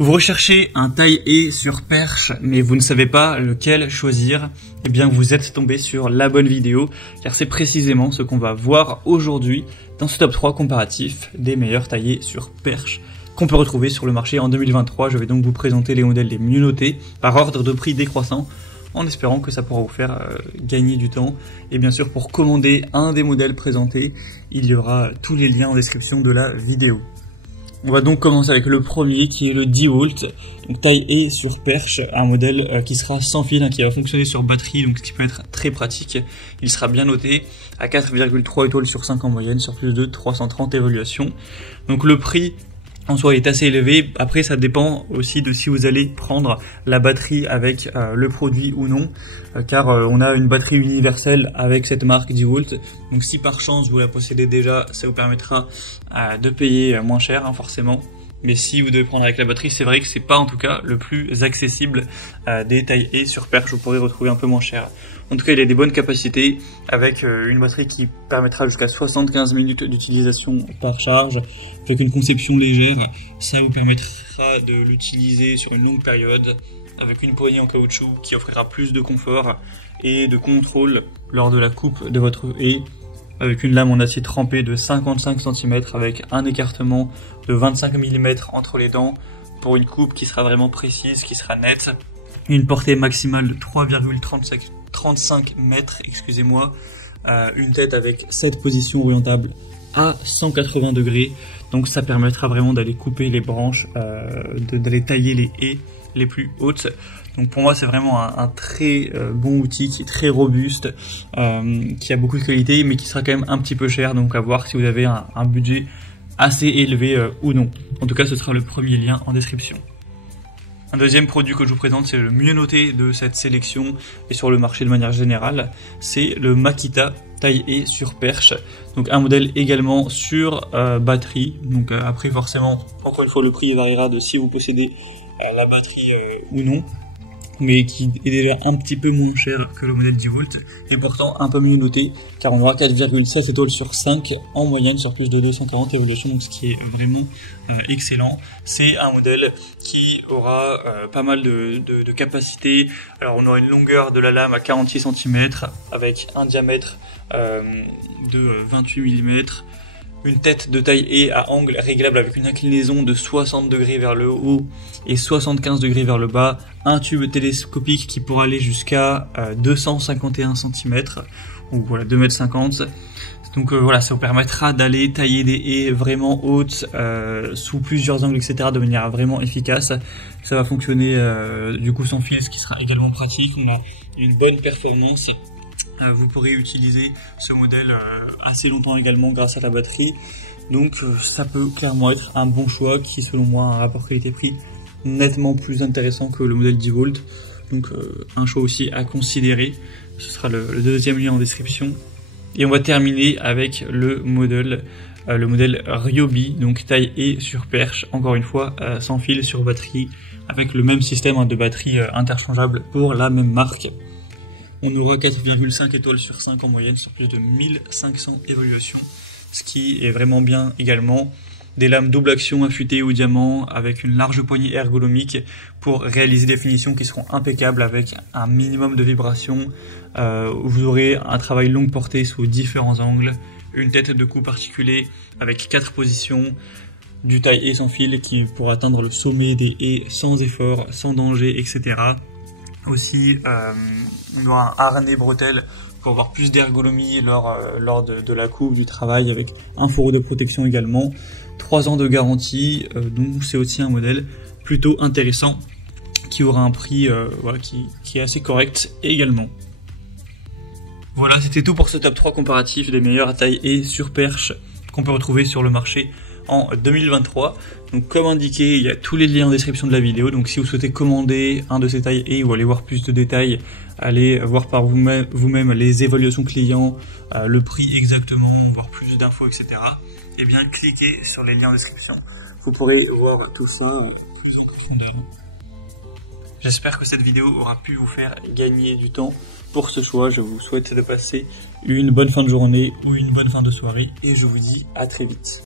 Vous recherchez un taille-haie sur perche, mais vous ne savez pas lequel choisir, eh bien vous êtes tombé sur la bonne vidéo, car c'est précisément ce qu'on va voir aujourd'hui dans ce top 3 comparatif des meilleurs taille-haie sur perche qu'on peut retrouver sur le marché en 2023. Je vais donc vous présenter les modèles les mieux notés par ordre de prix décroissant, en espérant que ça pourra vous faire gagner du temps. Et bien sûr, pour commander un des modèles présentés, il y aura tous les liens en description de la vidéo. On va donc commencer avec le premier qui est le DeWalt, donc taille-haie sur perche, un modèle qui sera sans fil, qui va fonctionner sur batterie, donc ce qui peut être très pratique. Il sera bien noté à 4,3 étoiles sur 5 en moyenne, sur plus de 330 évaluations. Donc le prix en soi est assez élevé. Après, ça dépend aussi de si vous allez prendre la batterie avec le produit ou non, car on a une batterie universelle avec cette marque DeWalt. Donc si par chance vous la possédez déjà, ça vous permettra de payer moins cher, forcément. Mais si vous devez prendre avec la batterie, c'est vrai que c'est pas en tout cas le plus accessible des taille-haie sur perche. Vous pourrez retrouver un peu moins cher. En tout cas, il a des bonnes capacités avec une batterie qui permettra jusqu'à 75 minutes d'utilisation par charge. Avec une conception légère, ça vous permettra de l'utiliser sur une longue période avec une poignée en caoutchouc qui offrira plus de confort et de contrôle lors de la coupe de votre haie. Avec une lame en acier trempé de 55 cm avec un écartement de 25 mm entre les dents pour une coupe qui sera vraiment précise, qui sera nette. Une portée maximale de 3,35 mètres, une tête avec 7 positions orientables à 180 degrés. Donc ça permettra vraiment d'aller couper les branches, d'aller tailler les haies les plus hautes. Donc pour moi c'est vraiment un très bon outil qui est très robuste, qui a beaucoup de qualité mais qui sera quand même un petit peu cher, donc à voir si vous avez un budget assez élevé ou non. En tout cas ce sera le premier lien en description. Un deuxième produit que je vous présente, c'est le mieux noté de cette sélection et sur le marché de manière générale, c'est le Makita taille-haie sur perche. Donc un modèle également sur batterie. Donc après forcément, encore une fois, le prix variera de si vous possédez la batterie ou non, mais qui est déjà un petit peu moins cher que le modèle DeWalt et pourtant un peu mieux noté, car on aura 4,7 étoiles sur 5 en moyenne sur plus de 240 évaluations, donc ce qui est vraiment excellent. C'est un modèle qui aura pas mal de capacités. Alors on aura une longueur de la lame à 46 cm avec un diamètre de 28 mm, une tête de taille-haie à angle réglable avec une inclinaison de 60 degrés vers le haut et 75 degrés vers le bas, un tube télescopique qui pourra aller jusqu'à 251 cm, ou voilà 2,50 m. Donc voilà, ça vous permettra d'aller tailler des haies vraiment hautes, sous plusieurs angles, etc. de manière vraiment efficace. Ça va fonctionner du coup sans fil, ce qui sera également pratique. On a une bonne performance. Vous pourrez utiliser ce modèle assez longtemps également grâce à la batterie. Donc ça peut clairement être un bon choix qui, selon moi, a un rapport qualité-prix nettement plus intéressant que le modèle DeWalt. Donc un choix aussi à considérer. Ce sera le deuxième lien en description. Et on va terminer avec le modèle Ryobi, donc taille-haie sur perche, encore une fois sans fil sur batterie, avec le même système de batterie interchangeable pour la même marque. On aura 4,5 étoiles sur 5 en moyenne sur plus de 1500 évaluations, ce qui est vraiment bien également. Des lames double action affûtées au diamant avec une large poignée ergonomique pour réaliser des finitions qui seront impeccables avec un minimum de vibrations. Vous aurez un travail longue portée sous différents angles, une tête de coupe articulée avec 4 positions, du taille-haie sans fil qui pourra atteindre le sommet des haies sans effort, sans danger, etc. Aussi, on aura un harnais bretelle pour avoir plus d'ergonomie lors de la coupe, du travail, avec un fourreau de protection également. 3 ans de garantie, donc c'est aussi un modèle plutôt intéressant qui aura un prix qui est assez correct également. Voilà, c'était tout pour ce top 3 comparatif des meilleures taille-haie sur perche qu'on peut retrouver sur le marché en 2023. Donc comme indiqué, il y a tous les liens en description de la vidéo, donc si vous souhaitez commander un de ces taille-haie ou aller voir plus de détails, allez voir par vous-même les évaluations clients, le prix exactement, voir plus d'infos, etc. Et bien cliquez sur les liens en description, vous pourrez voir tout ça plus en profondeur. J'espère que cette vidéo aura pu vous faire gagner du temps pour ce choix. Je vous souhaite de passer une bonne fin de journée ou une bonne fin de soirée et je vous dis à très vite.